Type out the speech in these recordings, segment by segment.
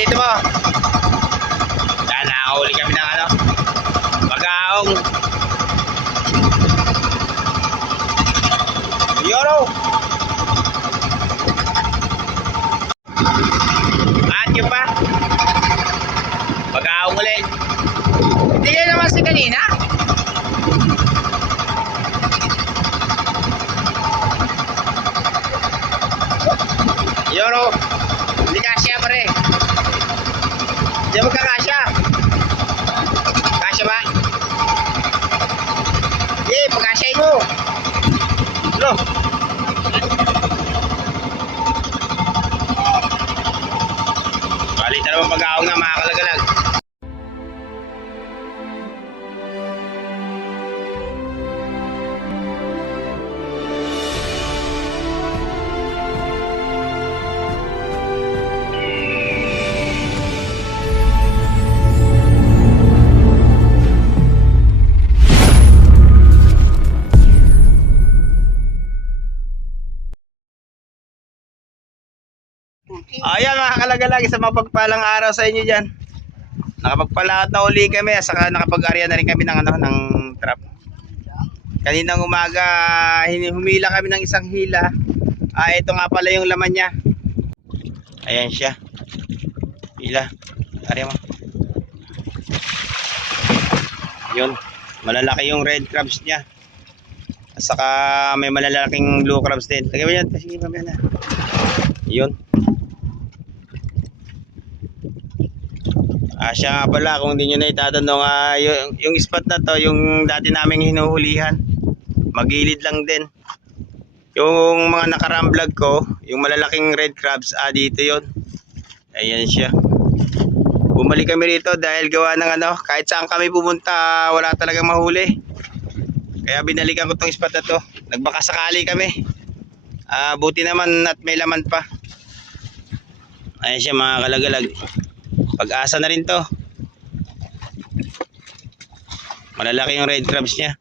dito mo. Yan, nakahuli kami ng ano, bagaong. Yoro. At yun pa. Bagaong ulit. Hindi nyo naman si kanina. Yoro. Hindi kasya pare. Hindi magkakasya. Kasya ba? Hindi, pagkasyain mo. Lo. Balik na naman pag-aawang na mga kalagalag. Ayan mga kalagalag, isang mapagpalang araw sa inyo dyan. Nakapagpalaot na uli kami, saka nakapag-arya na rin kami ng, ano, ng trap. Kaninang umaga, humila kami ng isang hila. Ito nga pala yung laman niya. Ayan siya. Hila. Arya mo. Yun. Malalaki yung red crabs niya. Saka may malalaking blue crabs din. Lagyan mo yan. Sige, mamaya na. Yun. Siya nga pala, kung hindi nyo na itatanong, yung spot na to, yung dati naming hinuhulihan, magilid lang din. Yung mga nakarang vlog ko, yung malalaking red crabs, dito yon. Ayan siya. Bumalik kami rito dahil gawa ng ano, kahit saan kami pumunta, wala talagang mahuli. Kaya binalikan ko tong spot na to. Nagbakasakali kami. Buti naman at may laman pa. Ayan siya mga kalagalag. Pag-asa na rin to. Malalaki yung red crabs niya.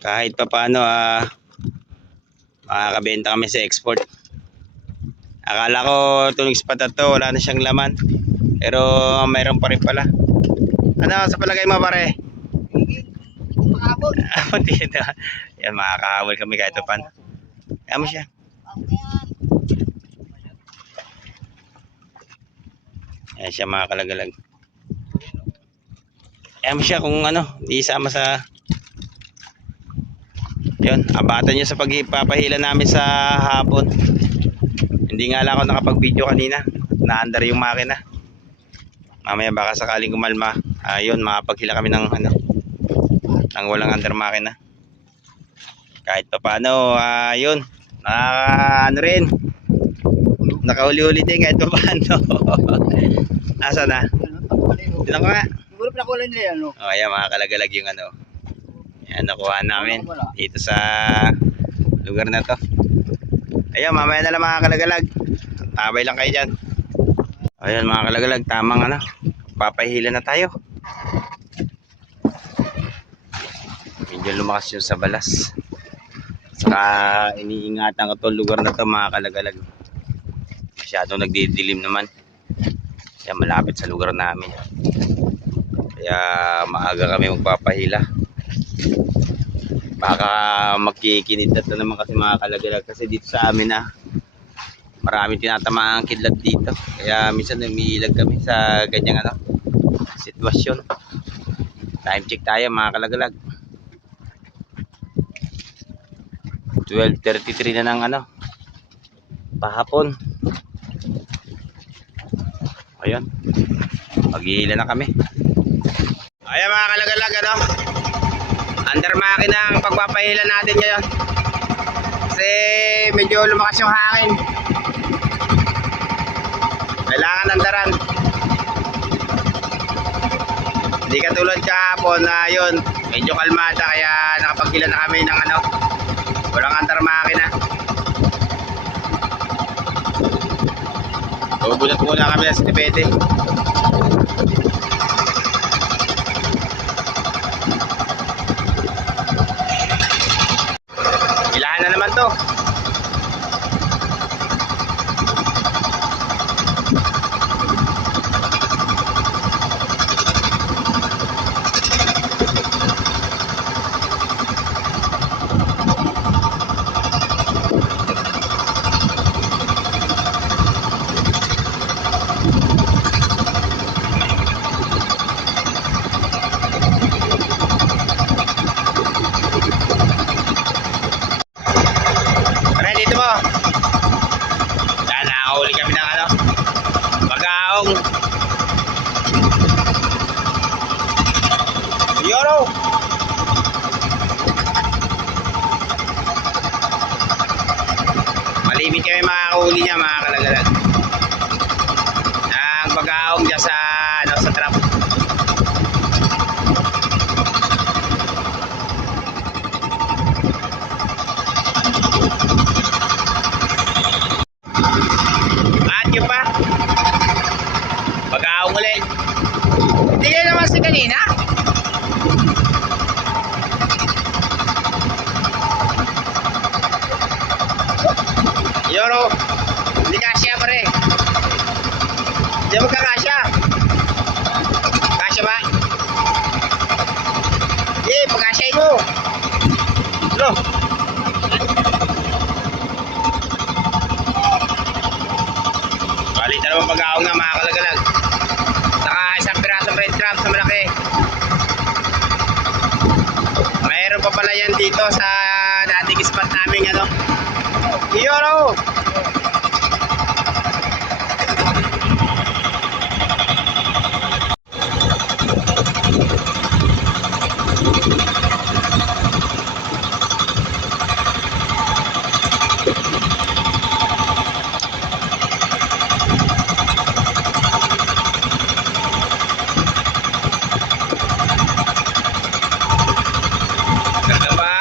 Kahit pa paano makakabenta kami sa export. Akala ko itong spot na to wala na siyang laman, pero mayroon pa rin pala. Ano sa palagay mo pare? Makahabol. Yan, makakahabol kami kahit pa paano. Kaya mo siya. Ayan siya mga kalagalag. Ayan siya kung ano, di isama sa yun, abatan nyo sa pagpapahila namin sa hapon. Hindi nga lang ako nakapag-video kanina. Naandar yung makina. Mamaya baka sakaling kumalma, ayun, makapaghila kami ng ano, ng walang under makina. Kahit pa paano, ayun, ano rin, nakahuli-huli din kahit pa paano. Asa na? Tignan ko nga. Siguro pinakulan nila yan, no? Ayan mga kalagalag yung ano. Ayan, nakuha namin dito sa lugar na to. Ayan, mamaya na lang mga kalagalag. Tabay lang kayo dyan. Ayan mga kalagalag, tamang ano, papahila na tayo. Medyo lumakas yung sa balas. Saka iniingatan ko to lugar na to mga kalagalag. Masyadong nagdidilim naman. Kaya malapit sa lugar namin. Kaya maaga kami magpapahila. Baka magkikinidlat na naman kasi mga kalagalag. Kasi dito sa amin maraming tinatamaan ang kidlat dito. Kaya minsan umiilag kami sa ganyang ano, sitwasyon. Time check tayo mga kalagalag. 12:33 na ng ano, pahapon. Ayan, maghihila na kami. Ayan mga kalagalag, ano, under makina ang pagpapahila natin ngayon. Kasi medyo lumakas yung hangin. Kailangan andaran. Hindi katulad kahapon na yun, medyo kalmada, kaya nakapaghila na kami ng ano, walang under makina. Bubunot muna kami sa Stipete. Ilahan na naman to. Limit kami makakahuli niya mga kalagalag. Ang pag-aong dyan sa, sa trap. At yun pa. Pag-aong ulit. Hindi ka naman si kanina. Yoro, hindi kasya pare. Hindi mo kakasya. Kasya ba? Eh, pagkasyain mo. Lo. Balik na naman pag-aong na mga kalagalag. Saka isang pirasong red crab sa malaki. Mayroon pa pala yan dito sa dating spot namin ano. Yoro! Ganda ba?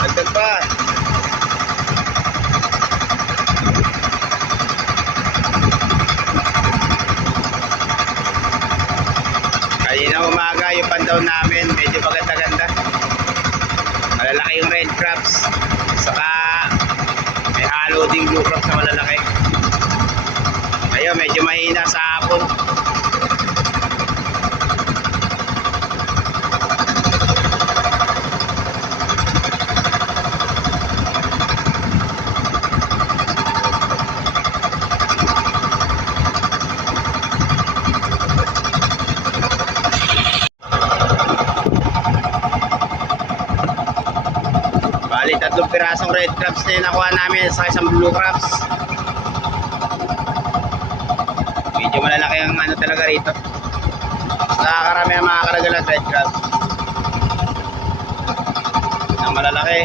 Dagdag pa. Kanina umaga yung pandaw namin medyo maganda-ganda. Malalaki yung red crabs. Saka may halo ding blue crabs na malalaki. Ayun, medyo mahina sa hapon. Bali, 3 pirasong red crabs na yung nakuha namin sa isang blue crabs. Medyo malalaki ang ano talaga rito. Nakakarami ang mga karagalag red crabs. Ang malalaki.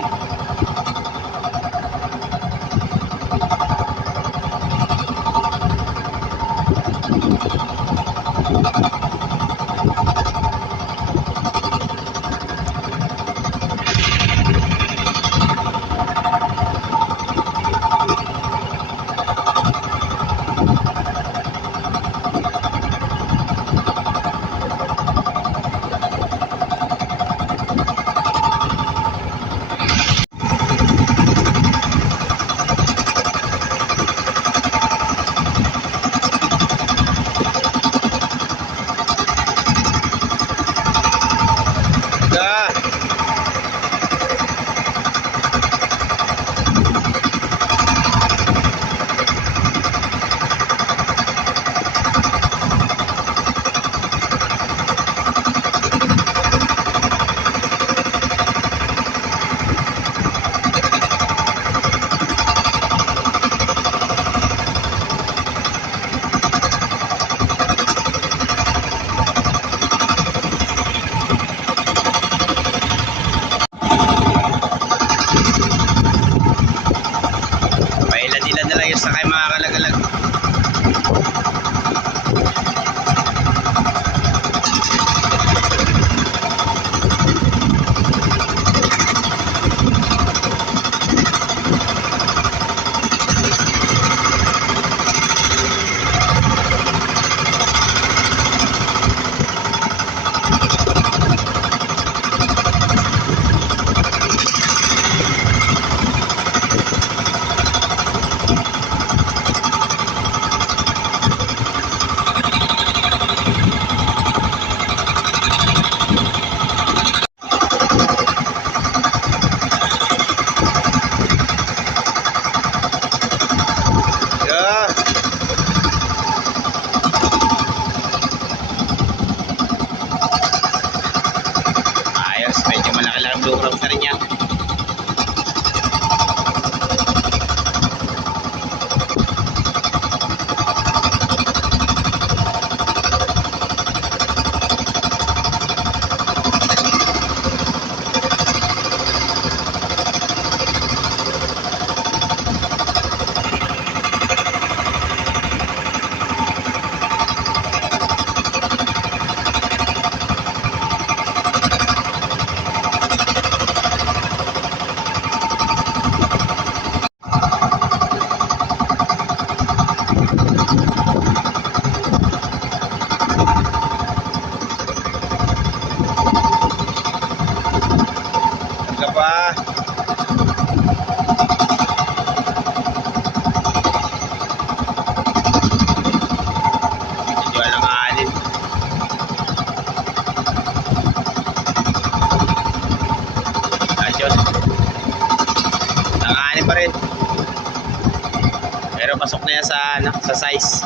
ano, sa size.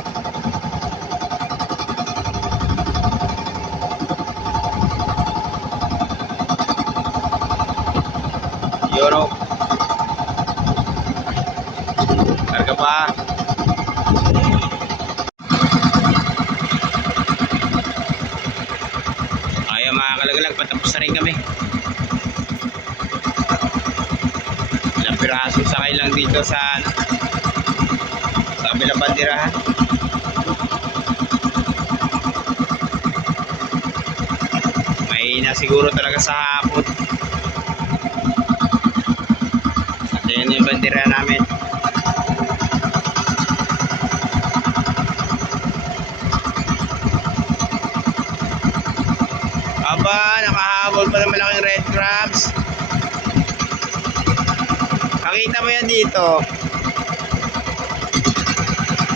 Euro. Karga pa. Ayaw mga kalagalag, patapos na rin kami. Ilang piraso sakay lang dito sa ano, sa kabilang bandirahan. Mahina siguro talaga sa hapon. At yan yung bandirahan namin. Aba, nakahabol pa ng malaking red crabs. Makita mo yan dito.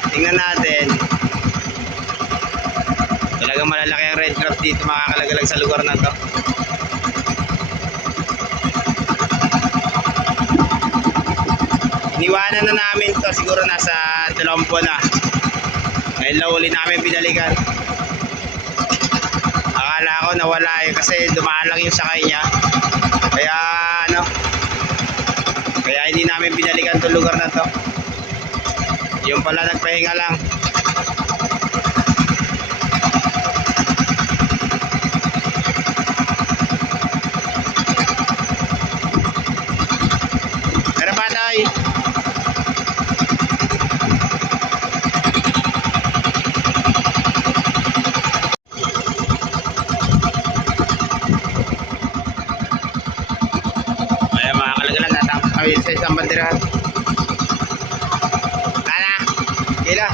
Tingnan natin. Talagang malalaki ang red crab dito, makakalagalag sa lugar na to. Iniwanan na namin to, siguro nasa 2 buwan na. Ngayon lang uli namin binalikan. Akala ko nawala eh, kasi dumaan lang yung sakay niya. Kaya ano, kaya hindi namin binalikan itong lugar na to. Yung pala nagpahinga lang. Pero ba tayo? Ayan mga kalagalan, natapos kami sa isang bandirahan. Kana, gila.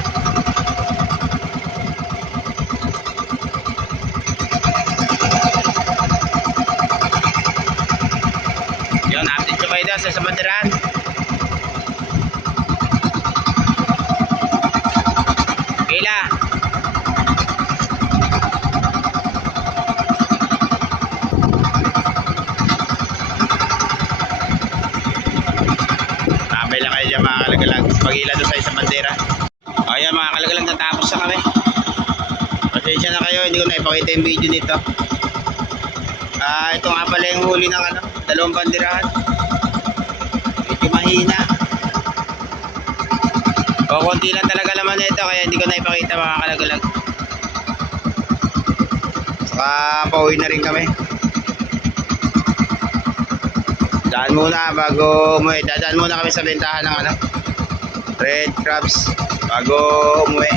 Yun, update ko kayo daw sa isang bandirahan. Gila. Tabay lang kayo dyan mga kalagalag. Pag-ila doon sa isang bandera. Ayan mga kalagalag, natapos na kami. Pasensya na kayo, hindi ko na ipakita yung video nito. Ito nga pala yung huli ng ano, 2 banderahan. Medyo mahina. O konti lang talaga naman nito, kaya hindi ko na ipakita mga kalagalag. Saka pauwi na rin kami. Daan muna bago umuwi. Dadaan muna kami sa bentahan ng ano, red crabs bago umuwi.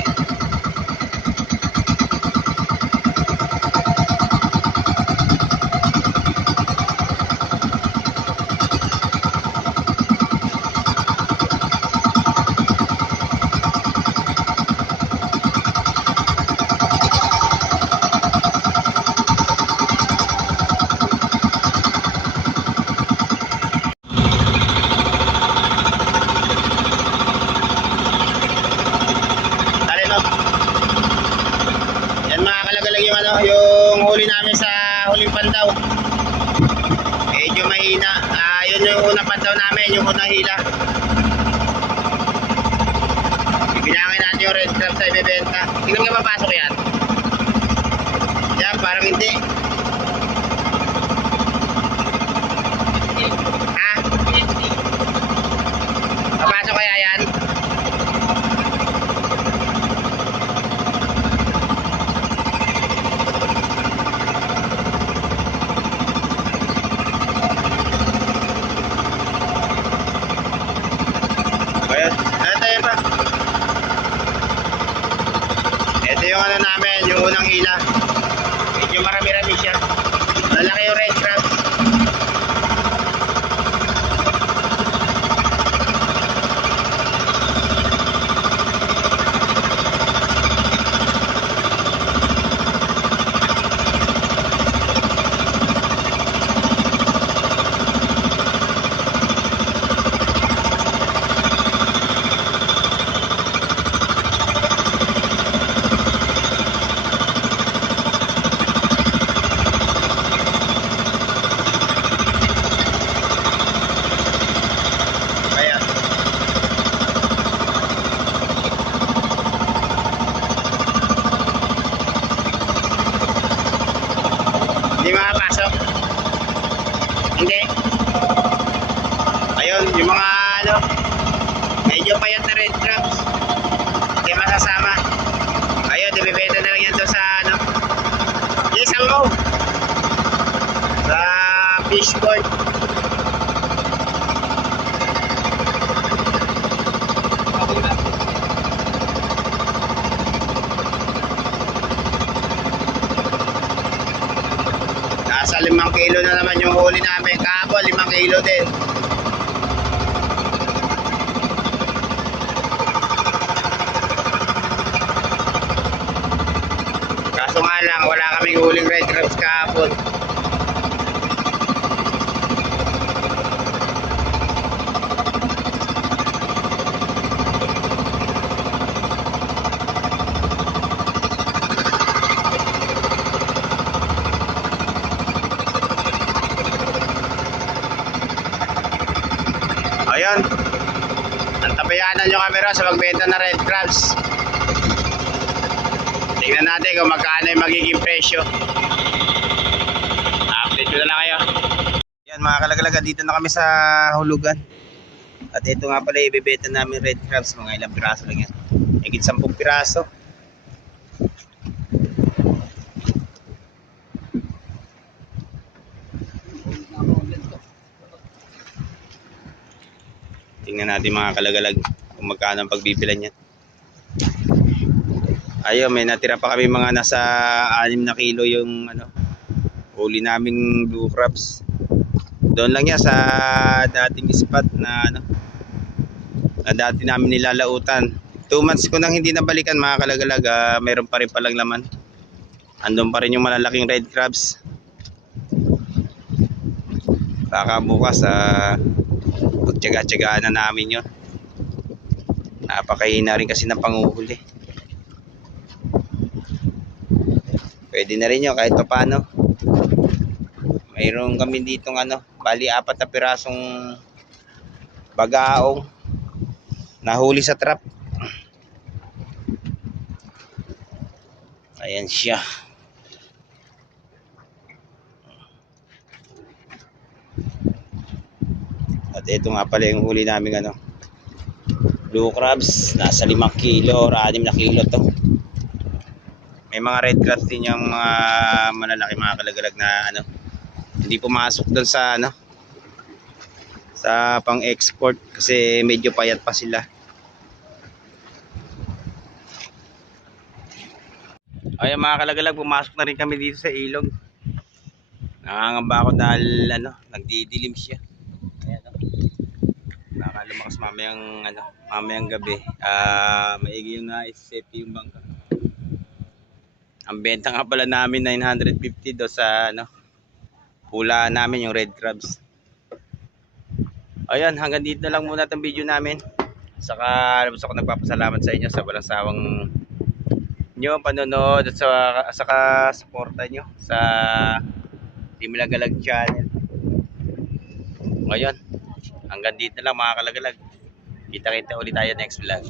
Yung ano, yung huli namin sa huling pandaw. Medyo mahina. Yun yung unang pandaw namin, yung unang hila. Ibilangin natin yung red crab sa ibebenta. Tingnan nga papasok yan. Yan, parang hindi. Ha? Papasok kaya yan? Ito yung ano namin, yung unang hila. Medyo marami-rami siya. Malaki yung red crab. Hindi makapasok. Hindi. Ayun, yung mga ano, medyo payat na red crabs. Hindi masasama. Ayun, ibibenta na lang yan doon sa ano. Isang mo. Sa fishboard. Nasa 5 kilo na naman yung huli namin. Kahapon, 5 kilo din. Kaso nga lang, wala kaming huling red crabs kahapon. Ayun. Antabayanan yung camera sa magbenta na red crabs. Tingnan natin kung magkano yung magiging presyo. Update ko na lang kayo. Yan mga kalagalaga, dito na kami sa hulugan. At ito nga pala ibebenta namin red crabs. Mga ilang piraso lang yan. Higit 10 piraso. Tingnan natin mga kalagalag kung magkano ang pagbibilan yan. Ayun, may natira pa kami mga nasa 6 na kilo yung ano, huli naming blue crabs. Doon lang yan sa dating spot na ano, na dati namin nilalautan. 2 months ko nang hindi nabalikan mga kalagalag, mayroon pa rin palang laman. Andun pa rin yung malalaking red crabs. Baka bukas pagtyaga-tyagaan na namin yun. Napakahina rin kasi ng panguhuli. Pwede na rin yun kahit pa paano. Mayroon kami ditong ano, bali 4 na pirasong bagaong nahuli sa trap. Ayan siya. At ito nga pala yung huli namin ano, blue crabs. Nasa 5 kilo or 6 na kilo to. May mga red crabs din yung mga malalaki mga kalagalag na ano, hindi pumasok doon sa ano, sa pang-export kasi medyo payat pa sila. Ayun mga kalagalag, pumasok na rin kami dito sa ilog. Nangangamba ako dahil ano, nagdidilim siya. Ayan, baka lumakas mamayang gabi. Maigi yung na-set yung bangka. Ang benta nga pala namin 950 do sa ano, pula namin yung red crabs. Ayan, hanggang dito na lang muna itong video namin. Saka gusto ko nagpapasalamat sa inyo sa walang sawang nyo panonood at saka suporta nyo sa Team Lagalag channel. Ngayon, hanggang dito na lang mga kalagalag. Kita-kita ulit tayo next vlog.